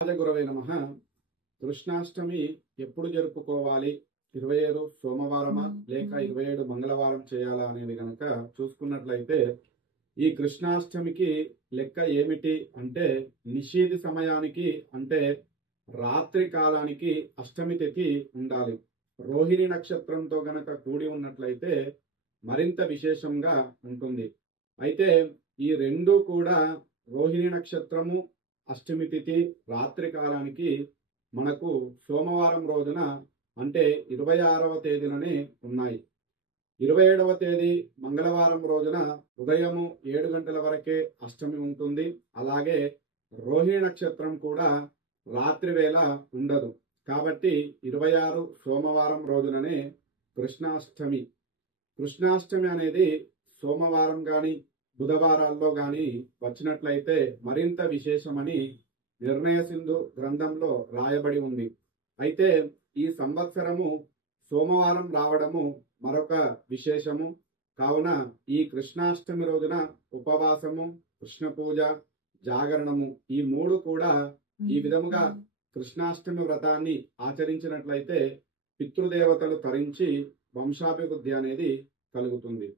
గురవే నమః. కృష్ణాష్టమి ఎప్పుడు జరుపుకోవాలి? 27 సోమవారమా లేక 27 మంగళవారం చేయాలా అనేది గనక చూసుకున్నట్లయితే ఈ కృష్ణాష్టమికి లెక్క ఏమిటి అంటే నిషీధి సమయానికి అంటే రాత్రి కాలానికి అష్టమి తిథి ఉండాలి. రోహిణి నక్షత్రంతో గనక కూడి ఉన్నట్లయితే మరింత విశేషంగా ఉంటుంది. అయితే ఈ రెండు కూడా రోహిణి నక్షత్రము అష్టమి తిథి రాత్రి కాలానికి మనకు సోమవారం రోజున అంటే 26వ తేదీననే ఉన్నాయి. 27వ తేదీ మంగళవారం రోజున ఉదయము 7 గంటల వరకే అష్టమి ఉంటుంది. అలాగే రోహిణి నక్షత్రం కూడా రాత్రి వేళ ఉండదు. కాబట్టి 26 సోమవారం రోజుననే కృష్ణాష్టమి. కృష్ణాష్టమి అనేది సోమవారం కానీ బుధవారాల్లో కానీ వచ్చినట్లయితే మరింత విశేషమని నిర్ణయ సింధు గ్రంథంలో రాయబడి ఉంది. అయితే ఈ సంవత్సరము సోమవారం రావడము మరొక విశేషము. కావున ఈ కృష్ణాష్టమి రోజున ఉపవాసము, కృష్ణ పూజ, జాగరణము ఈ మూడు కూడా ఈ విధముగా కృష్ణాష్టమి వ్రతాన్ని ఆచరించినట్లయితే పితృదేవతలు తరించి వంశాభివృద్ధి అనేది కలుగుతుంది.